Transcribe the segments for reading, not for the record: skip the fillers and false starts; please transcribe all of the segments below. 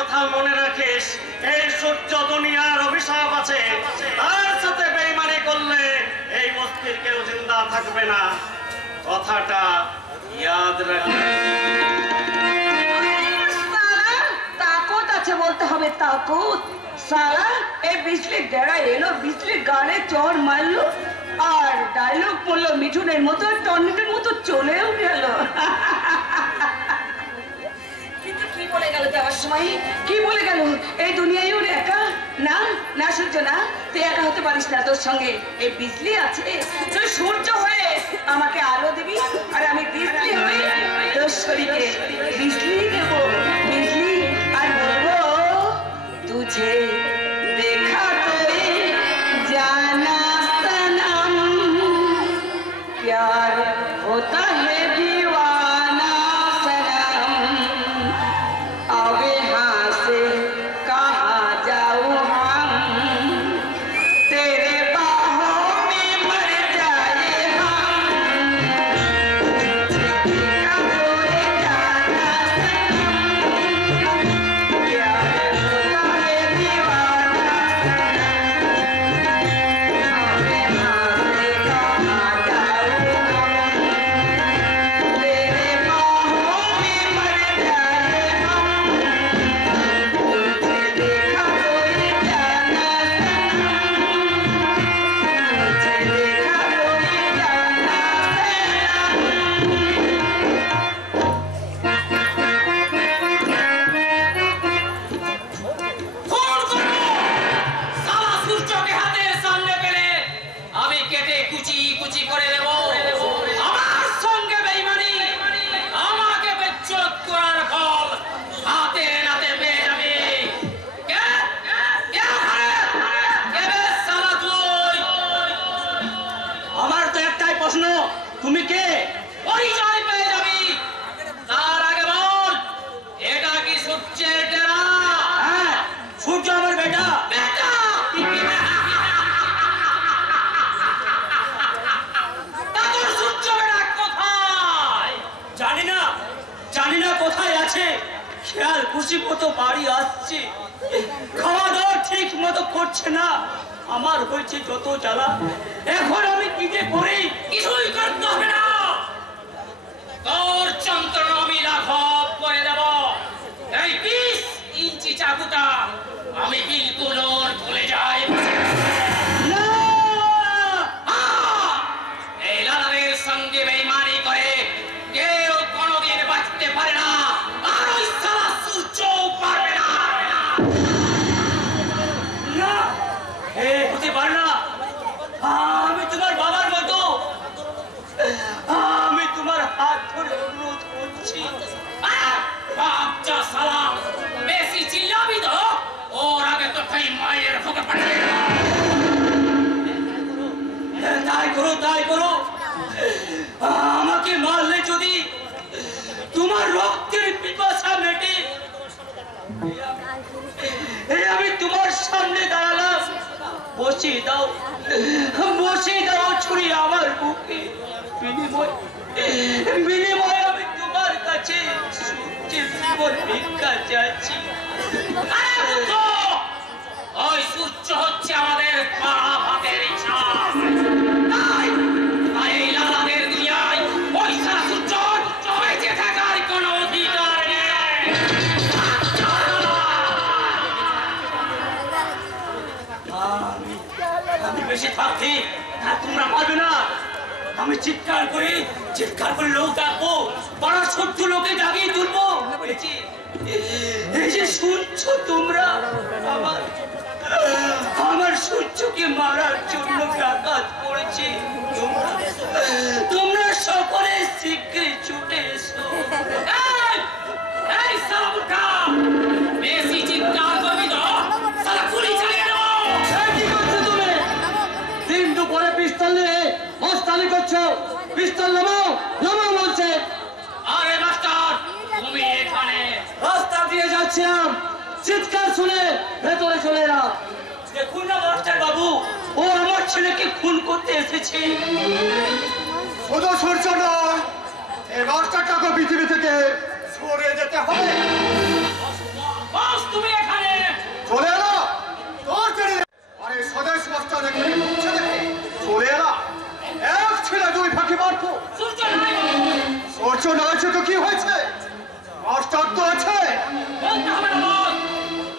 কথা মনে রাখিস, এই সূর্য দুনিয়ার অভিশাপ আছে, তার সাথে বেইমানি করলে এই বস্তির কেউ জিন্দা থাকবে না। কথাটা ইয়াদ রাখবে। তাকত আছে বলতে হবে, তাকত। সালা এই বিজলির ডেরায় এলো, বিজলির গানে চর মারলো আর ডায়লগ বললো মিঠুনের মতো, টর্নেডোর মতো চলেও গেল। কিন্তু কি বলে গেল যাওয়ার সময়? কি বলে গেল? এই দুনিয়ায় ওর একা? না না সূর্য না, তুই একা হতে পারিস না, তোর সঙ্গে এই বিজলি আছে। তুই সূর্য হয়ে আমাকে আলো দিবি আর আমি বিজলি হয়ে তোর শরীরে বিজলি দেব, বিজলি। আর বলবো तुझे देखा तो जाना सनम, प्यार होता है दीवाना सनम, अब यहाँ से कहाँ जाऊँ हम, तेरे बाहों में मर जाए हम, तुझे देखा तो जाना सनम, प्यार তুমি কে? পরিচয় পেয়ে যাবি, তার আগে বল এটা কি সূর্যের ডেরা? হ্যাঁ, সূর্য আমার বেটা। বেটা? তোর সূর্য বেটা কোথায়? জানি না, জানি না কোথায় আছে। খেয়াল খুশি মতো বাড়ি আসছে, খাওয়া দাওয়া ঠিক মতো করছে না। আমার হয়েছে যত জ্বালা, এখন আমি কি যে করি? কিছুই করতে হবে না, তোর যন্ত্রণা আমি লাঘব করে দেব। এই 20 ইঞ্চি চাকুটা আমি বিলকুল ভুলে যাই। এই লালাদের সঙ্গে বেইমানি করে কেউ কোনোদিন বাঁচতে পারে না, আর ওই সারা সূর্য পারবে না। হতে পারে না, আমি তোমার বাবার মতো, আমি তোমার হাত ধরে অনুরোধ করছি। বাচ্চা শালা, বেশি চিল্লাবি তো ওর আগে তো তাই মায়ের বুকে পাঠিয়ে দাও। তাই করো, তাই করো। আমাকে মারলে যদি তোমার রক্তের পিপাসা মেটে, আমি তোমার সামনে দাঁড়ালাম, বসিয়ে দাও, বসিয়ে দাও ছুরি আমার বুকে। বিনিময় আমি তোমার কাছে সূর্যের জীবন ভিক্ষা চাইছি। ওই সূর্য হচ্ছে আমাদের পাড়া ভাতের ইচ্ছা, তাই এই লালাদের দুনিয়ায় ওই সারা সূর্য বেঁচে থাকার কোনো অধিকার নেই। আমি বেশি থাকছি তোমরা পারবে না। আমি চিৎকার করে লোক ডাকবো, পাড়া ছোট্ট লোকে জাগিয়ে তুলবো। এই যে শুনছো তোমরা, আমার সূর্যকে মারার জন্য ডাকাত পড়েছে। তোমরা সকলে শীঘ্রই ছুটে এসো। এই সাবুকা, বেশি চিৎকার করবি তো সারা গুলি চালিয়ে দেবো। কি করছো তুমি? দিন দুপুরে পিস্তল নিয়ে মস্তানি করছো। পিস্তল নামাও, নামাও বলছে। আরে মাস্টার, তুমি এখানে? রাস্তা দিয়ে যাচ্ছিলাম, চিৎকার শুনে ভেতরে চলে এলাম। দেখুন না মাস্টার বাবু, ও আমার ছেলেকে খুন করতে এসেছে। শুধু সূর্য নয়, এই মাস্টারটাকে পৃথিবী থেকে সরে যেতে হবে। বস তুমি এখানে চলে এলো তোর চলে আরে স্বদেশ মাস্টার এখানে ঢুকছে দেখে চলে এলো এক ছেলে দুই ফাঁকি মারবো সূর্য নাই বাবু। সূর্য নয়ছে তো কি হয়েছে মাস্টার তো আছে বলতে হবে না বস।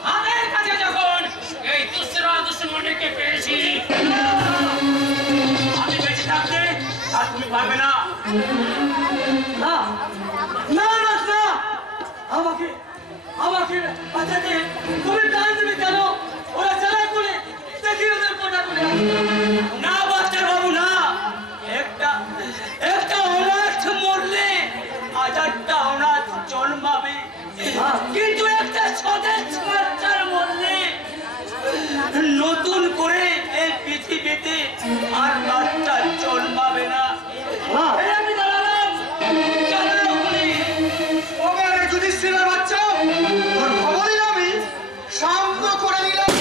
হাতের কাছে যখন এই দুশ্মনকে পেয়েছি, আমি বেঁচে থাকতে আর তুমি পারবে না। না না না না, আমাকে আমাকে বাঁচাতে তুমি প্রাণ দেবে কেন? ওরা চালা করে দেখি ওদের কোটা করে। না বাচ্চার বাবু না, একটা একটা অনাথ মরলে হাজারটা অনাথ জন্মাবে, কিন্তু একটা স্বদেশ বাচ্চার মরলে নতুন করে এই পৃথিবীতে আর বাচ্চা জন্মাবে না। এই আমি দাঁড়ালাম, চলো বলি। ওখানে যদি ছেলে বাচ্চা তোর খবরই আমি সামনে করে দিলাম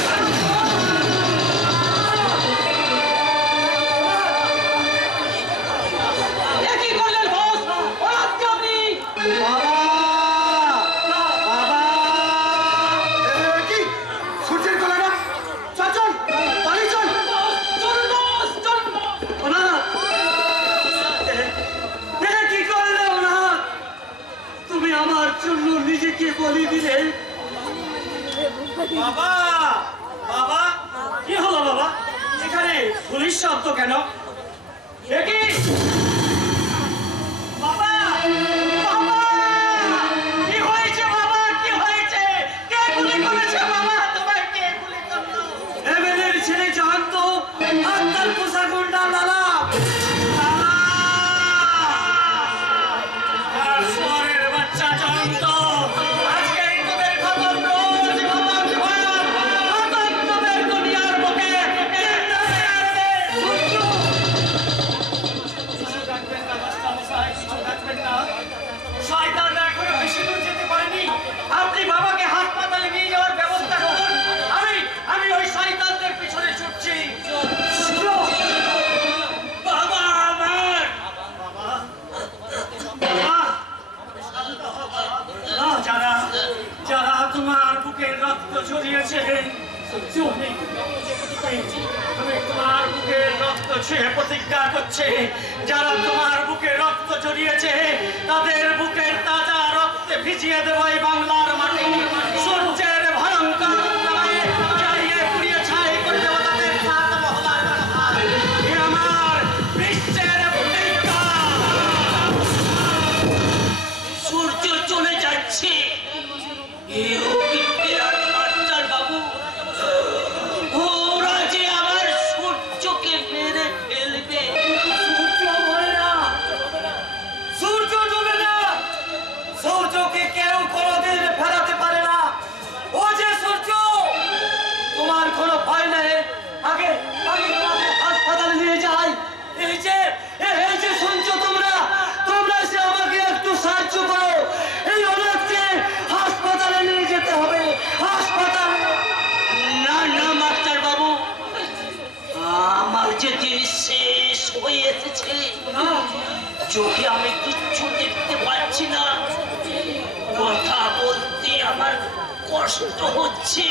এ কি করলেন বস? ওরাচ্ছি আপনি। কি সূর্যের গলা না চল চল পালিয়ে চল চল বস, চল বস। ওনার, এ কি করলে ওনার? তুমি আমার জন্য নিজেকে বলি দিলে। বাবা বাবা, কি হলো বাবা? এখানে পুলিশ শব্দ কেন? এ কি? বাবা বাবা, কি হয়েছে বাবা? কি হয়েছে? কে গুলি করেছে বাবা? তোমায় কে গুলি করলো? এমএলএর ছেলে জানতো আত্মার পোষা গুন্ডা লালা। লালা! আর শুয়োরের বাচ্চা জানতো আজকেই তোদের খবর রোজ খবর খবর খতম তোদের দুনিয়ার বুকে। জিন্দা আছে সূর্য। কিছু রাখবেন না মাস্টার মশাই, কিছু রাখবেন না। শয়তানরা এখনো বেশি দূর যেতে পারেনি। আপনি বাবাকে হাসপাতালে নিয়ে যাওয়ার ব্যবস্থা করুন। আমি ওই শয়তানদের পিছনে ছুটছি। বাবা আমার, যারা যারা তোমার বুকের রক্ত ঝরিয়েছে, আমি তোমার বুকের রক্ত ছুঁয়ে প্রতিজ্ঞা করছে, যারা তোমার বুকে রক্ত জড়িয়েছে তাদের বুকের তাজা রক্তে ভিজিয়ে দেবো এই বাংলার মাটি। সূর্যের ভয়ঙ্কর তারায় জ্বালিয়ে পুড়িয়ে ছাই করে দেবো তাদের সাত মহলার কথা। এ আমার বিশ্বের প্রতিজ্ঞা। সূর্য চলে যাচ্ছে, এও কি বিরাট মাস্টার বাবু? ওরা যে আমার সূর্যকে মেরে ফেলবে। সূর্য মরে না, সূর্য ডুবে না, সূর্যকে কেউ কোনোদিন ফেরাতে পারে না। ও যে সূর্য, তোমার কোনো ভয় নেই। আগে আগে তোমাকে হাসপাতালে নিয়ে যাই। এই যে শুনছো তোমরা, তোমরা এসে আমাকে একটু সাহায্য করো। এই অনাথকে হাসপাতালে নিয়ে যেতে হবে। হাসপাতালে না না মাস্টার বাবু, আমার যে দিন শেষ হয়ে এসেছে, চোখে আমি কিচ্ছু দেখতে পাচ্ছি না, কথা বলতে আমার কষ্ট হচ্ছে,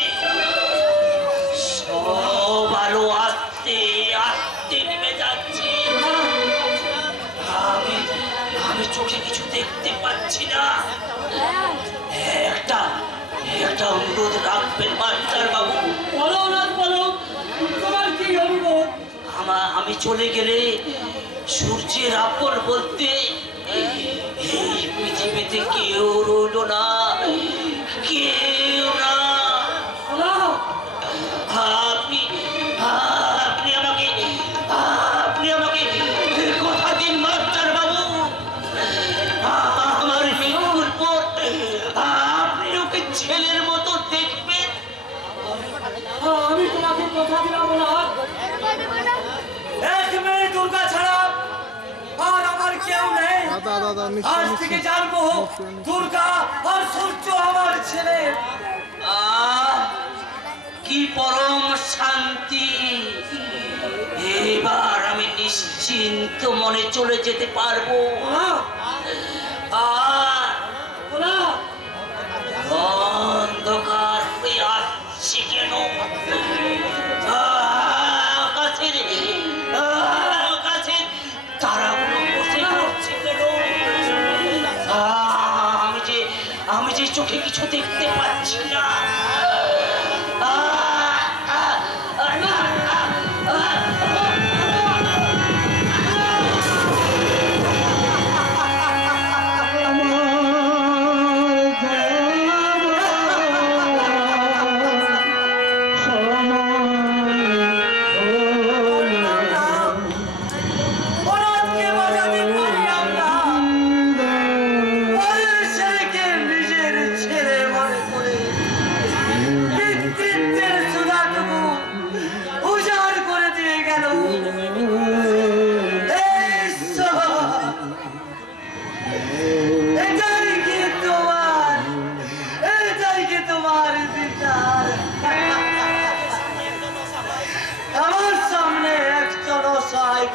সব আলো আস্তে আস্তে নেমে যাচ্ছে। আমি আমি চোখে কিছু দেখতে পাচ্ছি না। একটা একটা অনুরোধ রাখবেন মাস্টার বাবু। বলো না, বলো তোমার কি অনুরোধ? আমি চলে গেলে সূর্যের আপন বলতে এই পৃথিবীতে কেউ রইল না, কেউ না। আপনি আপনি আমাকে কথা দিন মাস্টার বাবু, আমার মৃত্যুর পর আপনি ওকে ছেলের মতো দেখবেন। আমি তোমাকে কথা দিলাম না, এক মেয়ে দুর্গা ছাড়া আর আমার কেউ নেই। আজ থেকে জানবো দুর্গা আর সূর্য আমার ছেলে। কি পরম শান্তি! এবার আমি নিশ্চিন্ত মনে চলে যেতে পারবো। আর অন্ধকার চোখে কিছু দেখতে পাচ্ছি না।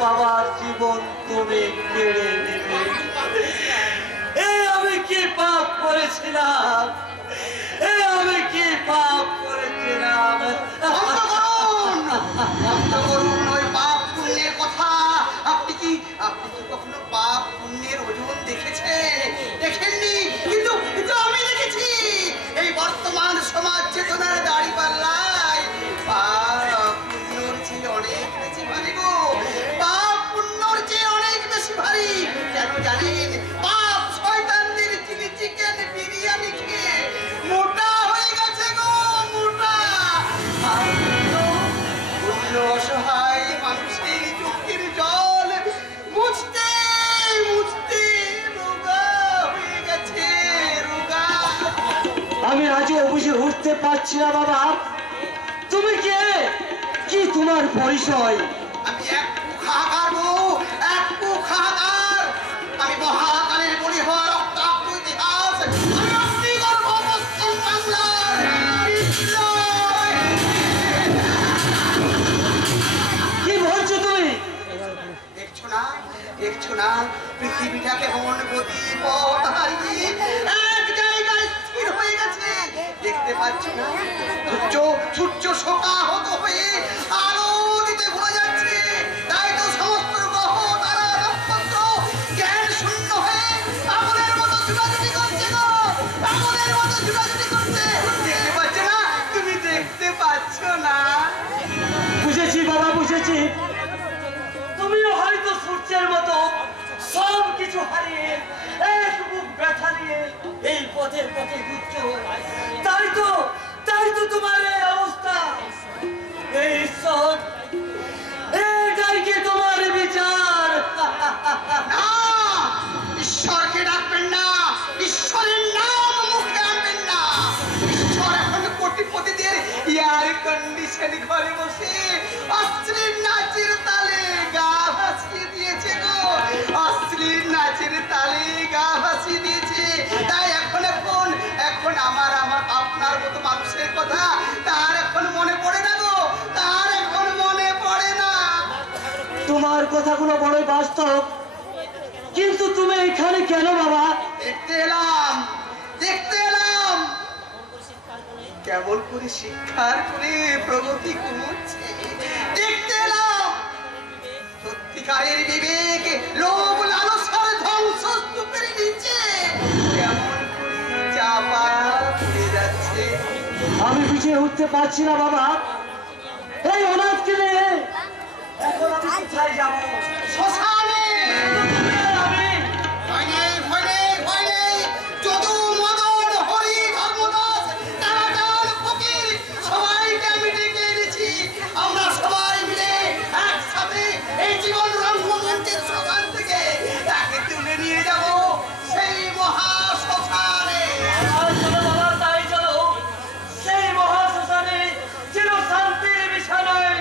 বাবার জীবন তুমি কেড়ে নেবে। আমি কি পাপ করেছিলাম? আমি কি পাপ করেছিলাম? ওই পাপ পুণ্যের কথা আপনি কি কখনো পাপ পুণ্যের ওজন দেখেছেন? দেখেননি, কিন্তু আমি দেখেছি। এই বর্তমান সমাজ চেতনার দাড়ি পাল্লায় পাপ পুণ্যর চেয়ে অনেক বেশি ভারী গো। পাপ পুণ্যর চেয়ে অনেক বেশি ভারী। কেন জানেন? পাপ শয়তানদের চিলি চিকেন বিরিয়ানি খেয়ে মোটা হয়ে গেছে গো, মোটা। অসহায় মানুষের চোখের জল মুছতে মুছতে রোগা হয়ে গেছে, রোগা। আমি আজও অফিসে উঠতে পারছি না বাবা। তুমি কে? কি তোমার পরিচয়? আমি এক কুখাগার গো, এক কুখাগার। আমি মহাকালের বলি হওয়া রক্তাক্ত ইতিহাস। আমি অগ্নিগর্ভ পশ্চিম বাংলার বিপ্লব। কি বলছো তুমি? দেখছো না পৃথিবীটা কেমন গতি পথ হারিয়ে এক জায়গায় স্থির হয়ে গেছে। দেখতে পাচ্ছ না সূর্য শোকাহত হয়ে আলো দিতে ভুলে যাচ্ছে। তাই তো সমস্ত গ্রহ তারা নক্ষত্র জ্ঞান শূন্য হয়ে পাগলের মতো ছুটাছুটি করছে গো, পাগলের মতো ছুটাছুটি করছে। দেখতে পাচ্ছ না? তুমি দেখতে পাচ্ছ না? বুঝেছি বাবা, বুঝেছি। তুমিও হয়তো সূর্যের মতো সব কিছু হারিয়ে এক বুক ব্যথা নিয়ে এই পথে পথে ঘুরছো। তাই তো তোমার এই অবস্থা। এই ঈশ্বর, এটাই কি তোমার বিচার? না, ঈশ্বরকে ডাকবেন না, ঈশ্বরের নাম মুখে আনবেন না। ঈশ্বর এখন কোটিপতিদের এয়ার কন্ডিশন ঘরে বসে অশ্লীল নাচের তালে গা ভাসিয়ে দিয়েছে গো, অশ্লীল নাচের তালে গা ভাসিয়ে দিয়েছে। তাই এখন আমার আপনার মতো মানুষের কথা তার এখন মনে পড়ে না গো, তার এখন মনে পড়ে না। তোমার কথাগুলো বড়ই বাস্তব, কিন্তু তুমি এখানে কেন বাবা? দেখতে এলাম কেমন করে শিক্ষার করে প্রগতি করছে। দেখতে এলাম সত্যিকারের বিবেক লোভ লালসার ধ্বংসস্তূপের নিচে কেমন করে চাপা পড়ে যাচ্ছে। আমি পিছিয়ে উঠতে পারছি না বাবা। এই অনাথকে নিয়ে এখন আমি কোথায় যাবো? শ্মশানে। ভয় নেই। যদু, মদন, হরি, ধর্মদাস, কারাকার, ফকির সবাইকে আমি ডেকে এনেছি। আমরা সবাই মিলে একসাথে এই জীবন রঙ্গমঞ্চের শ্মশান থেকে তাকে তুলে নিয়ে যাব সেই মহা শ্মশানে। চলো বাবা, তাই চলো। সেই মহাশ্মশানে চির শান্তির বিছানায়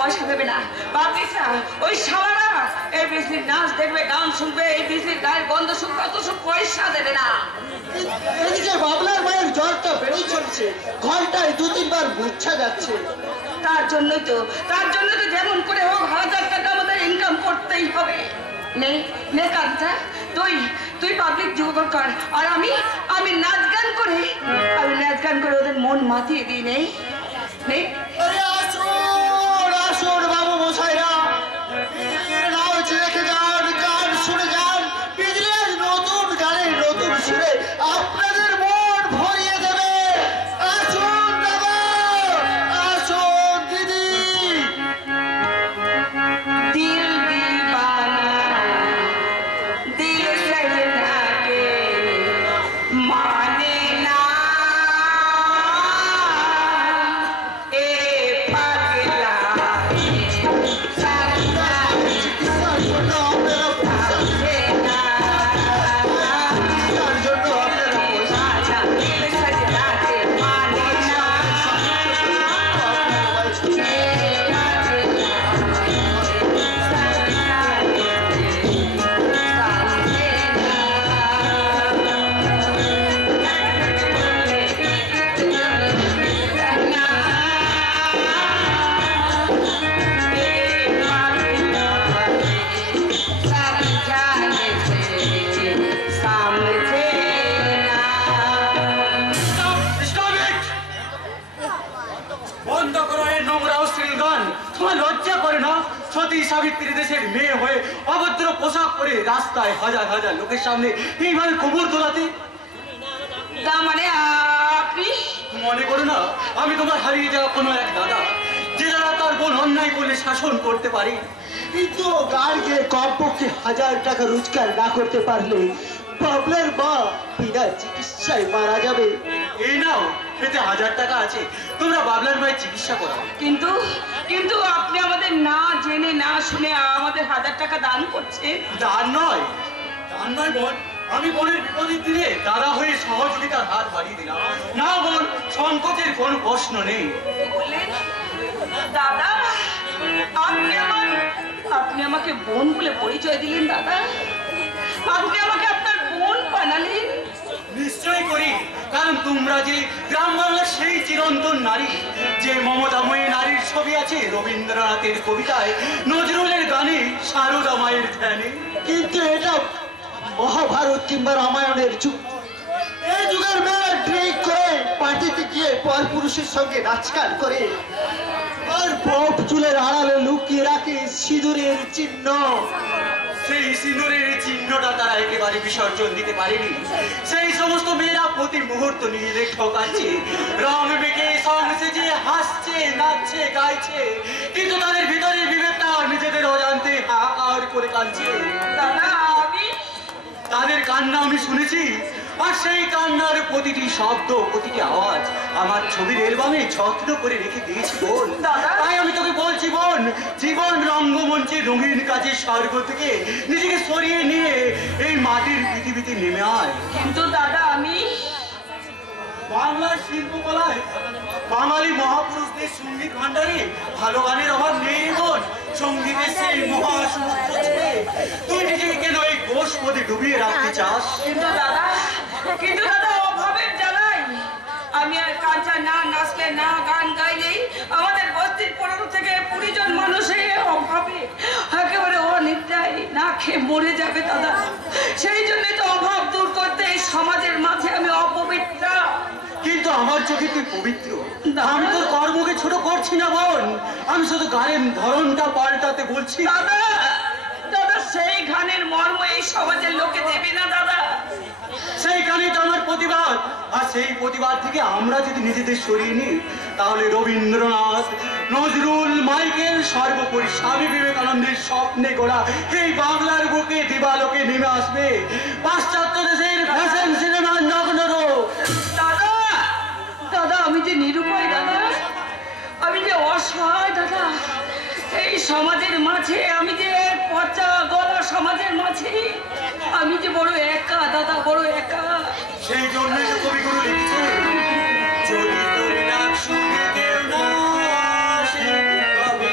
পয়সা দেবে না। পাবলিকরা ওই শালারা এই বিজলির নাচ দেখবে, গান শুনবে, এই বিজলির গায়ের গন্ধ শুনবে, অত সব পয়সা দেবে না। এদিকে বাবলার মায়ের জ্বরটা বেড়েই চলছে, ঘন্টায় 2-3 বার বুঝা যাচ্ছে। তার জন্যই তো যেমন করে হোক 1000 টাকা আমাদের ইনকাম করতেই হবে। নে নে কাজটা, তুই পাবলিক জোগাড় কর, আর আমি নাচ গান করে ওদের মন মাতিয়ে দিই। নেই নেই আরে আসুন বাবু মশাইরা, নাচ রেখে যান, গান শুনে যান। বিজলির নতুন গানের নতুন সুরে আপনাদের মন ভরিয়ে দেবে। আসুন দাদা, আসুন দিদি। দিল দিবানা দিল সजना के माने ना ए पागला চিকিৎসার জন্য আপনারা পয়সা চিকিৎসার জন্য আপনারা পয়সা दिल सजना के माने ना Stop it! বন্ধ করো এই নোংরা অশ্লীল গান। তোমার লজ্জা করে না? সতী সাবিত্রী দেশের মেয়ে হয়ে অভদ্র পোশাক পরে রাস্তায় হাজার হাজার লোকের সামনে এইভাবে কবর তোলাতে? তার মানে আপনি মনে করো না আমি তোমার হারিয়ে যাওয়া কোনো এক দাদা, যে দাদা তার বোন অন্যায় করলে শাসন করতে পারি। কিন্তু গার্গে কমপক্ষে 1000 টাকা রোজগার না করতে পারলে বাবলার মা বিনা চিকিৎসায় মারা যাবে। এই নাও, এতে 1000 টাকা আছে, তোমরা বাবলার মায়ের চিকিৎসা করাও। কিন্তু আপনি আমাদের না জেনে না শুনে আমাদের 1000 টাকা দান করছে। দান নয় বোন, আমি বোনের বিপদের দিনে দাদা হয়ে সহযোগিতার হাত বাড়িয়ে দিলাম। না বোন, সংকটের কোনো প্রশ্ন নেই। বললেন দাদা, আপনি আমাকে বোন বলে পরিচয় দিলেন। দাদা, আপনি আমাকে আপনার বোন বানালেন। নিশ্চয়ই করি, কারণ তোমরা যে গ্রাম বাংলার সেই চিরন্তন নারী, যে মমতাময়ী নারীর ছবি আছে রবীন্দ্রনাথের কবিতায়, নজরুলের গানে, সারদা মায়ের ধ্যানে। কিন্তু এটা মহাভারত কিংবা রামায়ণের যুগ। এই যুগের মেয়েরা ড্রিঙ্ক করে পার্টিতে গিয়ে পরপুরুষের সঙ্গে নাচগান করে, আর পপ চুলের আড়ালে লুকিয়ে রাখে সিঁদুরের চিহ্ন। সেই সিঁদুরের চিহ্নটা তারা একেবারে বিসর্জন দিতে পারেনি। সেই সমস্ত মেয়েরা প্রতি মুহূর্ত নিজেদের ঠকাচ্ছে, রং মেখে সং সেজে হাসছে, নাচছে, গাইছে, কিন্তু তাদের ভিতরের বিবেকটা নিজেদের অজান্তে হাহাকার করে কাঁদছে। দাদা, তাদের কান্না আমি শুনেছি, আর সেই কান্নার প্রতিটি শব্দ, প্রতিটি আওয়াজ আমার ছবির অ্যালবামে যত্ন করে রেখে দিয়েছি বোন। তাই আমি তোকে বলছি বোন, জীবন রঙ্গমঞ্চে রঙিন কাজের স্বর্গ থেকে নিজেকে সরিয়ে নিয়ে এই মাটির পৃথিবীতে নেমে আয়। কিন্তু দাদা, আমি বাংলার শিল্পকলায় বাঙালি মহাপুরুষদের সঙ্গীত ভান্ডারে ভালো গানের অভাব নেই বোন। সঙ্গীতের সেই মহাসমুদ্র ছেড়ে তুই নিজেকে কেন এই ঘোষ পদে ডুবিয়ে রাখতে চাস? কিন্তু দাদা অভাবের জ্বালাই আমি আর কাঁচা না নাচলে না গান গাইলেই আমাদের বস্তির 15 থেকে 20 জন মানুষের অভাবে একেবারে অনিদ্রায় না খেয়ে মরে যাবে দাদা। সেই জন্যই তো অভাব দূর করতে এই সমাজের মাঝে আমি অপবিত্র। কিন্তু আমার চোখে তুই পবিত্র। আমি তোর কর্মকে ছোট করছি না বোন, আমি শুধু গানের ধরনটা পাল্টাতে বলছি। দাদা, সেই গানের মর্ম এই সমাজের লোকে দেবে না দাদা। সেই গানই তো আমার প্রতিবাদ, আর সেই প্রতিবাদ থেকে আমরা যদি নিজেদের সরিয়ে নিই, তাহলে রবীন্দ্রনাথ, নজরুল, মাইকেল, সর্বোপরি স্বামী বিবেকানন্দের স্বপ্নে গড়া এই বাংলার বুকে দিবালোকে নেমে আসবে পাশ্চাত্য দেশের ফ্যাশন সিনেমার নগ্ন রূপ। দাদা, আমি যে নিরুপায় দাদা, আমি যে অসহায় দাদা, এই সমাজের মাঝে আমি যে পচা গলা সমাজের মাঝে আমি যে বড় একা দাদা, বড় একা। সেই জন্যই তো কবিগুরু লিখেছে, যদি তোর ডাক শুনে কেউ না আসে, তবে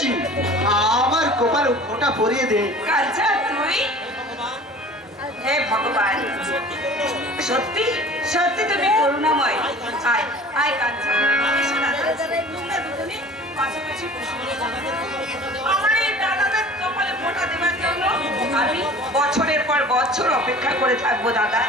এসেছি, আমার কপালে ফোঁটা পরিয়ে দে। কাঞ্চা তুই, হে ভগবান, সত্যি সত্যি তুমি করুণাময়। আয় আয় কাঞ্চা, এসো দাদা, তোমরা দুজনে পাশাপাশি বসো। আমার এই দাদাদের কপালে ফোঁটা দেওয়ার জন্য আমি বছরের পর বছর অপেক্ষা করে থাকবো দাদা।